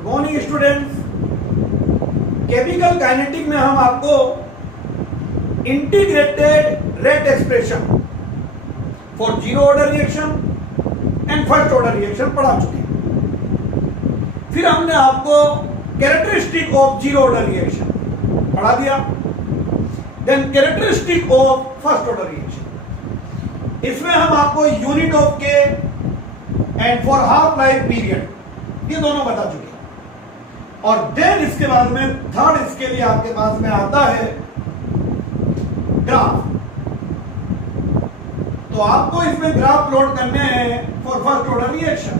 Good morning students. Chemical kinetic में हम आपको integrated rate expression for zero order reaction and first order reaction पढ़ा चुके हैं। फिर हमने आपको characteristic of zero order reaction पढ़ा दिया, then characteristic of first order reaction. इसमें हम आपको unit of K and for half life period ये दोनों बता चुके हैं। और देन इसके बाद में थर्ड इसके लिए आपके पास में आता है ग्राफ। तो आपको इसमें ग्राफ प्लॉट करने हैं for first order reaction.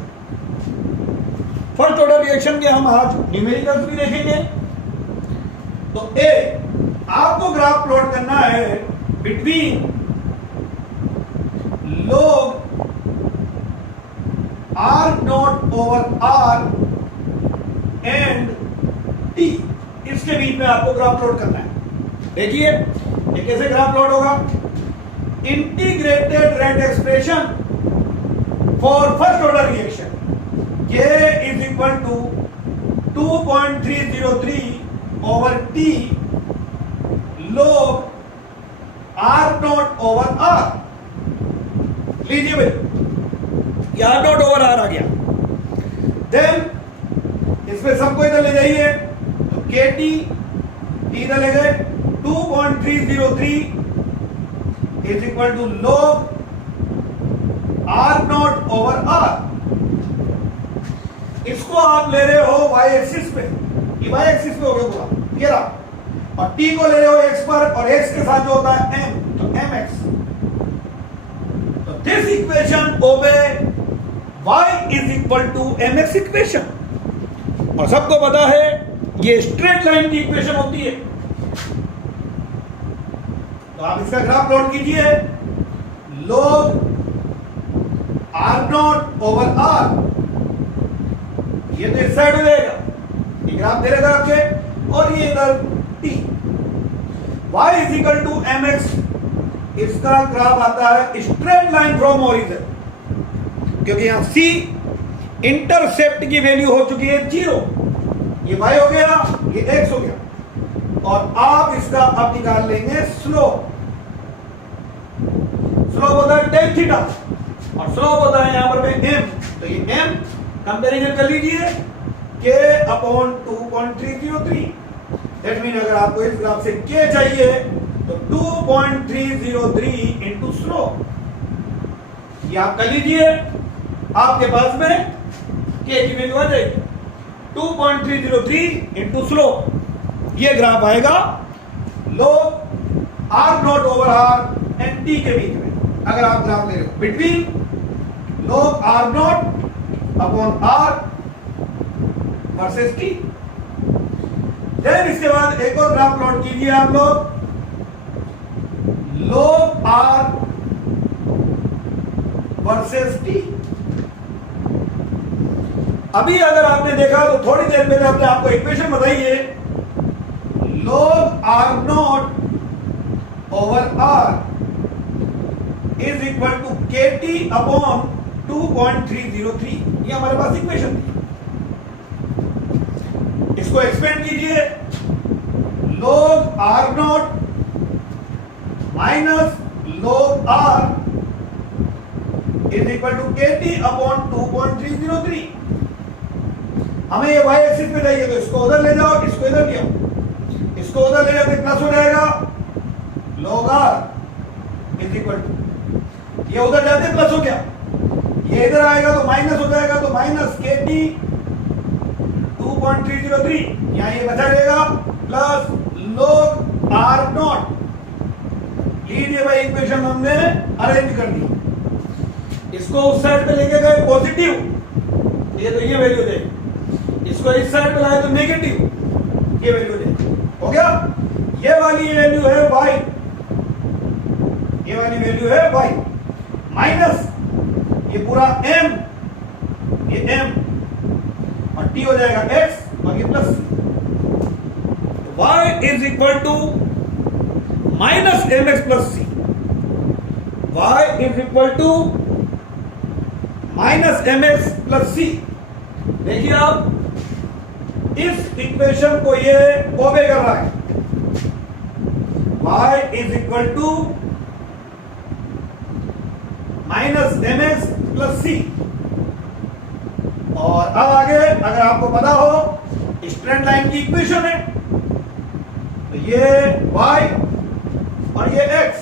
First order reaction के हम आज न्यूमेरिकल्स भी देखेंगे। तो ए आपको ग्राफ प्लॉट करना है between log r naught over r and t, इसके बीच में आपको ग्राफ प्लॉट करना है। देखिए ये कैसे ग्राफ प्लॉट होगा। Integrated rate expression for first order reaction K is equal to 2.303 over T log r naught over r। लीजिए भाई r नॉट ओवर r आ गया। देन इसमें सबको इधर ले जाइए, तो KT इधर ले गए 2.303 is equal to log r naught over r। इसको आप ले रहे हो y एक्सिस पे, ये y एक्सिस पे हो गया पूरा, ये रहा। और t को ले रहे हो x पर, और x के साथ जो होता है m, तो mx। तो this equation obey y is equal to mx equation. और सबको पता है ये स्ट्रेट लाइन की इक्वेशन होती है। तो आप इसका ग्राफ प्लॉट कीजिए, log r naught over r। ये तो इस साइड हो जाएगा, ये ग्राफ दे रहेगा आपके, और ये इधर t। y is equal to mx, इसका ग्राफ आता है स्ट्रेट लाइन फ्रॉम ओरिजिन, क्योंकि यहां c इंटरसेप्ट की वैल्यू हो चुकी है 0। ये y हो गया, ये x हो गया। और आप इसका अब निकाल लेंगे स्लोप। स्लोप होता है tan थीटा, और स्लोप होता है यहां पर में m। तो ये m कंपैरिजन कर लीजिए k अपॉन 2.303। दैट मीन अगर आपको इस ग्राफ से k चाहिए तो 2.303 इंटू स्लोप। ये आप कर लीजिए, आपके पास में k की वैल्यू आ जाएगी 2.303 इंटू स्लोप। ये ग्राफ आएगा log r naught over r and t के बीच में। अगर आप ग्राफ ले रहे हो between log r naught upon r versus t। Then इसके बाद एक और ग्राफ प्लॉट कीजिए आप लोग, log r वर्सेस t। अभी अगर आपने देखा तो थोड़ी देर पहले आपने आपको इक्वेशन बताइए, log r naught over r is equal to KT upon 2.303। ये हमारे पास इक्वेशन थी। इसको एक्सपेंड कीजिए, log r naught minus log r is equal to KT upon 2.303। हमें ये y एक्सिस पे चाहिए, तो इसको उधर ले जाओ, इसको इधर ले आओ। इसको उधर ले जाओ तो प्लस हो जाएगा, log r is equal to, ये उधर जाते प्लस हो गया, ये इधर आएगा तो माइनस हो जाएगा, तो माइनस KT 2.303। यहां ये बचा रहेगा प्लस log r नॉट। लीजिए भाई इक्वेशन हमने अरेंज कर दी। इसको उस साइड पे लेके गए पॉजिटिव, ये तो ये वैल्यू दे। इसको इस साइड पे लाए तो नेगेटिव, ये वैल्यू दे। हो गया, ये वाली वैल्यू है y, ये वाली वैल्यू है y माइनस ये पूरा m, ये m, और t हो जाएगा x, और ये plus y is equal to minus mx plus c। y is equal to minus mx plus c। देखिए आप इस इक्वेशन को ये ओबे कर रहा है। y is equal to minus mx plus c। और अब आगे अगर आपको पता हो स्ट्रेट लाइन की इक्वेशन है, तो ये y और ये x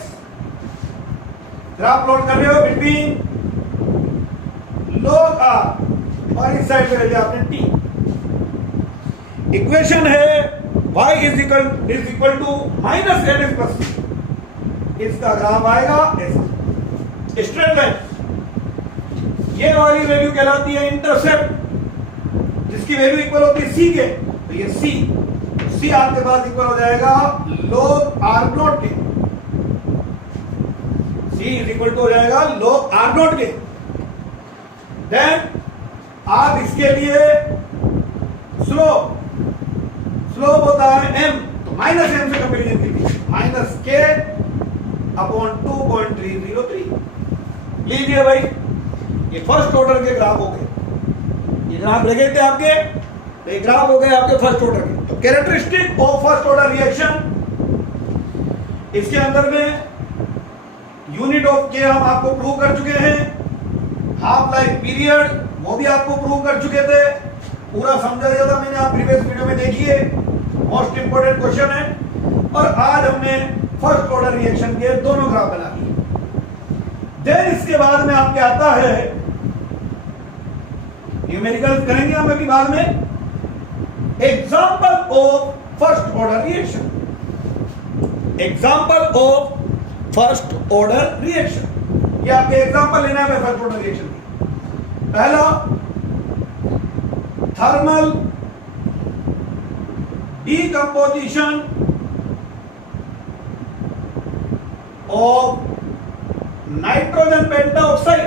ग्राफ प्लॉट कर रहे हो बिटवीन log r और इस साइड पे ले लिया आपने t। इक्वेशन है y is equal to minus mx plus c। इसका ग्राफ आएगा ऐसा स्ट्रेट लाइन। ये वाली वैल्यू कहलाती है इंटरसेप्ट, जिसकी वैल्यू इक्वल होती है c के। तो ये c आपके पास इक्वल हो जाएगा log r नॉट के। c इज इक्वल टू हो जाएगा log r नॉट के। देन आप इसके लिए स्लोप होता है m, तो माइनस m से कंपेरिजन कीजिए, माइनस k अपॉन 2.303 लीजिए भाई। ये फर्स्ट ऑर्डर के ग्राफ हो गए, ये ग्राफ लगे थे आपके, तो ये ग्राफ हो गए आपके फर्स्ट ऑर्डर के। तो characteristic of first order reaction, इसके अंदर में यूनिट ऑफ के हम आपको प्रूव कर चुके हैं, हाफ लाइफ पीरियड वो भी आपको प्रूव कर चुके थे, पूरा समझा दिया था मैंने, आप प्रीवियस वीडियो में देखिए, मोस्ट इंपोर्टेंट क्वेश्चन है। और आज हमने फर्स्ट ऑर्डर रिएक्शन के दोनों ग्राफ बना दिए। देन इसके बाद में आपके आता है न्यूमेरिकल करेंगे हम अभी बाद में, example of first order reaction. Example of first order reaction, ये आपके एग्जांपल लेना है फर्स्ट ऑर्डर रिएक्शन की। पहला, thermal decomposition of nitrogen pentoxide.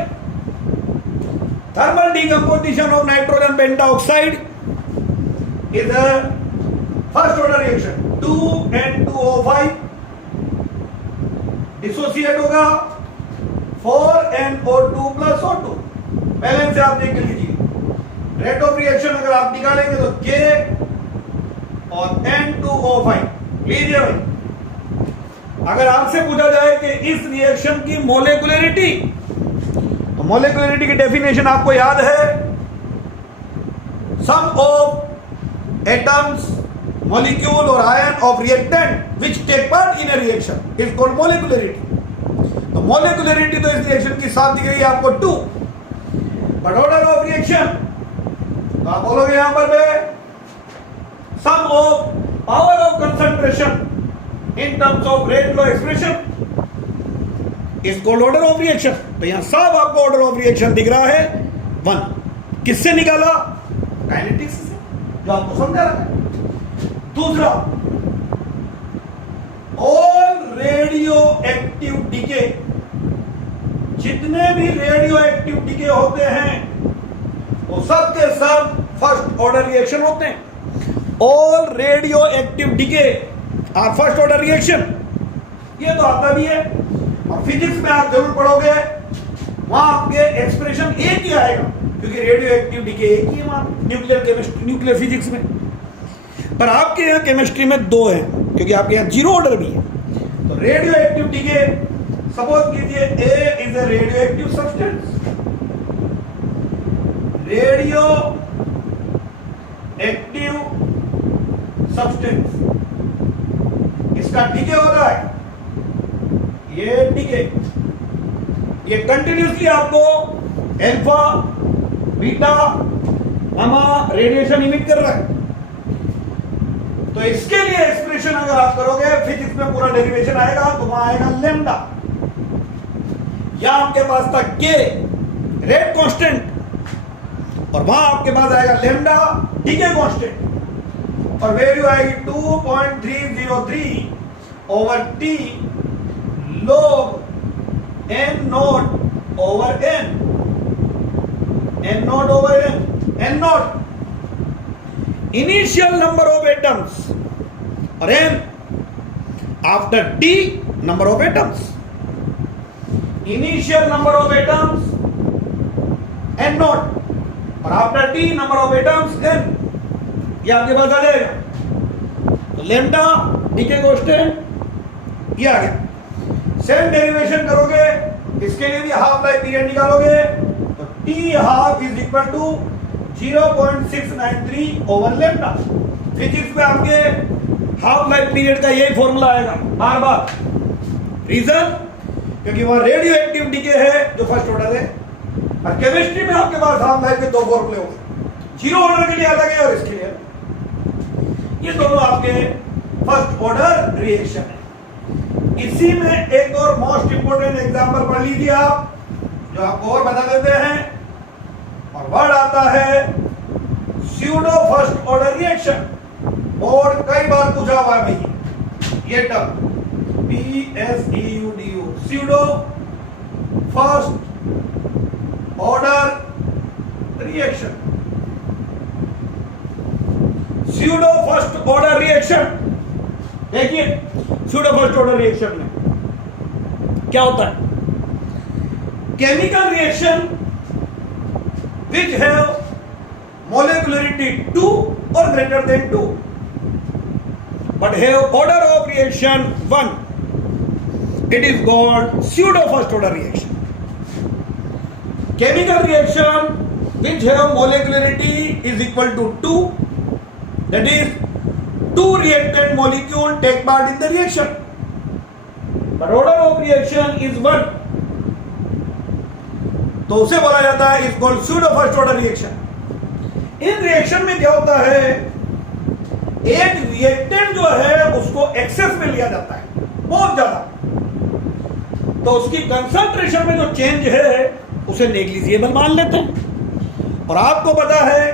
Thermal decomposition of nitrogen pentoxide is a first order reaction. 2N2O5 dissociate होगा 4NO2 plus O2। पहले से आप देख लीजिए, रेट ऑफ रिएक्शन अगर आप निकालेंगे तो K और N2O5 लीजिए भाई। अगर आपसे पूछा जाए कि इस रिएक्शन की मोलेकुलरिटी, तो मोलेकुलरिटी की डेफिनेशन आपको याद है, सम ऑफ एटम्स, मॉलिक्यूल और ion of reactant which take part in a reaction is called molecularity. तो मोलेकुलरिटी तो इस रिएक्शन की साथ दी गई है आपको 2, बट ऑर्डर ऑफ रिएक्शन तो आप बोलोगे यहां पर sum of power of concentration in terms of rate law expression is called order of reaction। तो यहां सब आपको order of reaction दिख रहा है 1। किससे निकाला? काइनेटिक्स से, जो आपको समझा रहा है। दूसरा, ऑल रेडियो एक्टिव डीके, जितने भी रेडियो एक्टिव डीके होते हैं वो सब के सब फर्स्ट ऑर्डर रिएक्शन होते हैं। ऑल रेडियो एक्टिव डीके और फर्स्ट ऑर्डर रिएक्शन, ये तो आता भी है और फिजिक्स में आप जरूर पढ़ोगे, वहां आपके एक्सप्रेशन एक ही आएगा, क्योंकि रेडियो एक्टिव डीके एक ही है वहां न्यूक्लियर केमिस्ट्री, न्यूक्लियर फिजिक्स में। पर आपके यहाँ केमिस्ट्री में 2 है, क्योंकि आपके यहाँ 0 ऑर्डर भी है। तो रेडियो एक्टिव डीके, सपोज कीजिए A is a radioactive substance, radioactive substance, इसका डीके हो रहा है, ये डीके, ये कंटिन्यूसली आपको alpha, beta, gamma radiation emit कर रहा है। तो इसके लिए एक्सप्रेशन अगर आप करोगे, फिजिक्स में पूरा डेरिवेशन आएगा, तो वहां आएगा लैम्डा। यहां आपके पास था के रेट कांस्टेंट, और वहां आपके पास आएगा लैम्डा डीके कांस्टेंट, और वैल्यू आएगी 2.303 over T log n nought over n, n nought over n nought initial number of atoms, और n after t number of atoms, initial number of atoms n nought और after t number of atoms n। ये आपके पास आ जाएगा। तो lambda decay constant ये आ गया। Same derivation करोगे, इसके लिए भी हाफ लाइफ पीरियड निकालोगे, तो T half is equal to 0.693 over lambda, physics में आपके हाफ लाइफ पीरियड का यही फॉर्मूला आएगा बार बार। रीजन, क्योंकि वहां रेडियो एक्टिव डीके है जो फर्स्ट ऑर्डर है, और केमिस्ट्री में आपके पास हाफ लाइफ के दो फॉर्मूले होंगे, जीरो ऑर्डर के लिए अलग है और इसके लिए अलग। ये दोनों आपके फर्स्ट ऑर्डर रिएक्शन है। इसी में एक और मोस्ट इंपोर्टेंट एग्जांपल पढ़ लीजिए आप, जो आपको और बता देते हैं, और वर्ड आता है pseudo first order reaction. Board कई बार पूछा हुआ है भाई ये term, PSEUDO, pseudo first order reaction. Pseudo first order reaction, देखिए स्यूडो फर्स्ट ऑर्डर रिएक्शन में क्या होता है? Chemical reaction which have molecularity 2 or greater than 2 but have order of reaction 1, it is called pseudo first order reaction. Chemical reaction which have molecularity is equal to 2, that is two reactant molecule take part in the reaction but order of reaction is 1, तो उसे बोला जाता है is called pseudo first order reaction. In reaction में क्या होता है, एक रिएक्टेंट जो है उसको एक्सेस में लिया जाता है बहुत ज्यादा, तो उसकी कंसंट्रेशन में जो चेंज है उसे नेग्लिजिबल मान लेते हैं। और आपको पता है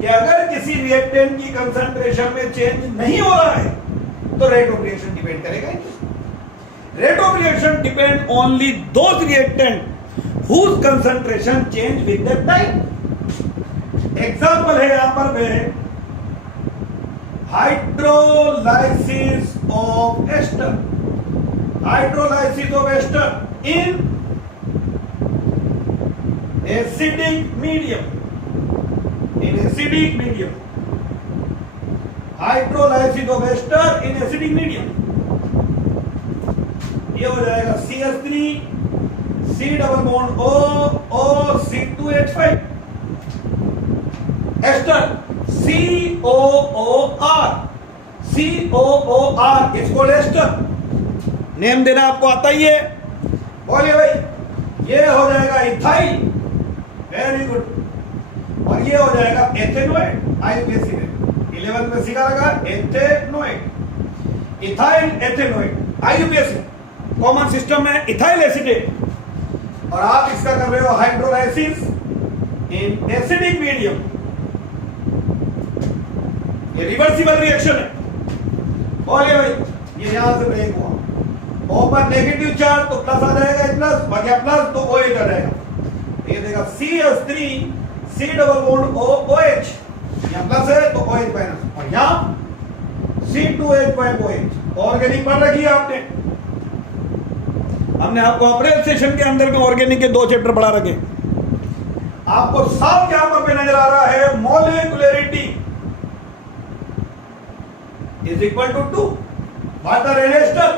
कि अगर किसी रिएक्टेंट की कंसंट्रेशन में चेंज नहीं हो रहा है तो रेट ऑफ रिएक्शन डिपेंड करेगा। Rate of reaction depend only those reactant whose concentration change with the time। Example है यहां पर में hydrolysis of ester, hydrolysis of ester in acidic medium, in acidic medium, hydrolysis of ester in acidic medium, ये हो जाएगा CH3 C double bond O C2H5 ester COOR, COOR is called ester. Name देना आपको आता ही है, बोलिए भाई। ये हो जाएगा इथाइल, वेरी गुड, और ये हो जाएगा एथेनोएड। IUPAC में 11th में सीखा रखा एथेनोएड, इथाइल एथेनोएड। IUPAC कॉमन सिस्टम में इथाइल एसिटेट, और आप इसका कर रहे हो हाइड्रोलाइसिस इन एसिडिक मीडियम। ये रिवर्सिबल रिएक्शन है। बोलिए भाई, ये यहां से ब्रेक हुआ, ओपन नेगेटिव चार्ज तो प्लस आ जाएगा, प्लस बचा प्लस तो OH आ जाएगा। ये देखा CH3 C double bond OH, यहां प्लस है तो OH माइनस, और यहां C2H5OH। ऑर्गेनिक पढ़ रखी है आपने, हमने आपको अप्रैल सेशन के अंदर में ऑर्गेनिक के 2 चैप्टर पढ़ा रखे। आपको साफ यहां पर पे नजर आ रहा है molecularity is equal to 2 water register,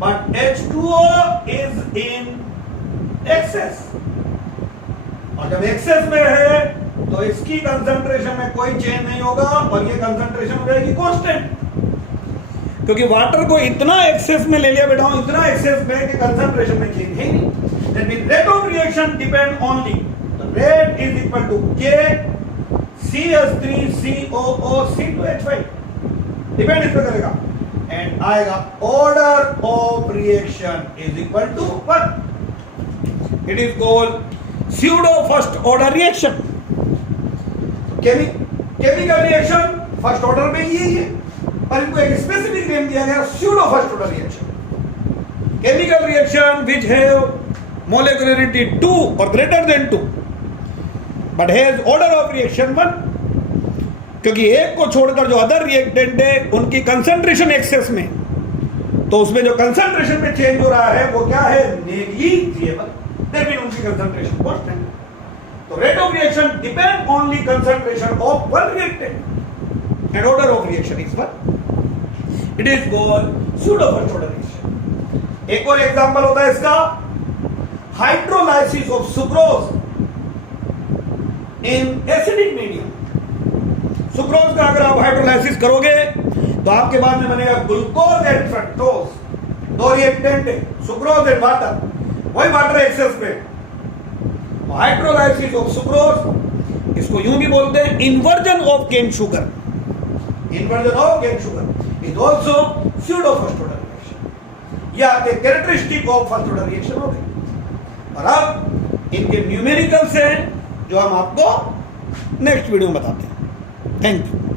but H2O is in excess, और जब एक्सेस में है तो इसकी कंसंट्रेशन में कोई चेंज नहीं होगा और ये कंसंट्रेशन हो जाएगी कांस्टेंट, क्योंकि वाटर को इतना एक्सेस में ले लिया बेटा, इतना एक्सेस में कि कंसंट्रेशन में चेंज है नहीं। That means rate of reaction depend only, rate is equal to K CH3COO C2H5, depend इस पे करेगा, एंड आएगा order of reaction is equal to 1। It is called pseudo first order reaction. Chemical reaction first order में यही है, पर इनको एक स्पेसिफिक नेम दिया गया pseudo first order reaction. Chemical reaction which have molecularity 2 और greater than 2 but has order of reaction 1, क्योंकि एक को छोड़कर जो अदर रिएक्टेंट है उनकी कंसंट्रेशन एक्सेस में, तो उसमें जो कंसंट्रेशन में चेंज हो रहा है वो क्या है, नेग्लिजिबल, दैट मीन उनकी कंसंट्रेशन कांस्टेंट। तो rate of reaction depend only concentration of one reactant. and order of reaction is what? It is called pseudo first order reaction. एक और एग्जांपल होता है इसका, hydrolysis of sucrose in acidic medium. Sucrose का अगर आप hydrolysis करोगे तो आपके बाद में बनेगा ग्लूकोज एंड फ्रक्टोज, दो रिएक्टेंट है, सुक्रोज एंड वाटर, वही वाटर एक्सेस में। हाइड्रोलाइसिस ऑफ सुक्रोज, इसको यूं भी बोलते हैं inversion of cane sugar. Inversion of cane sugar is also pseudo first order reaction. ये आपके characteristic of first order reaction हो गए। और अब इनके न्यूमेरिकल्स हैं जो हम आपको नेक्स्ट वीडियो में बताते हैं। Thank you.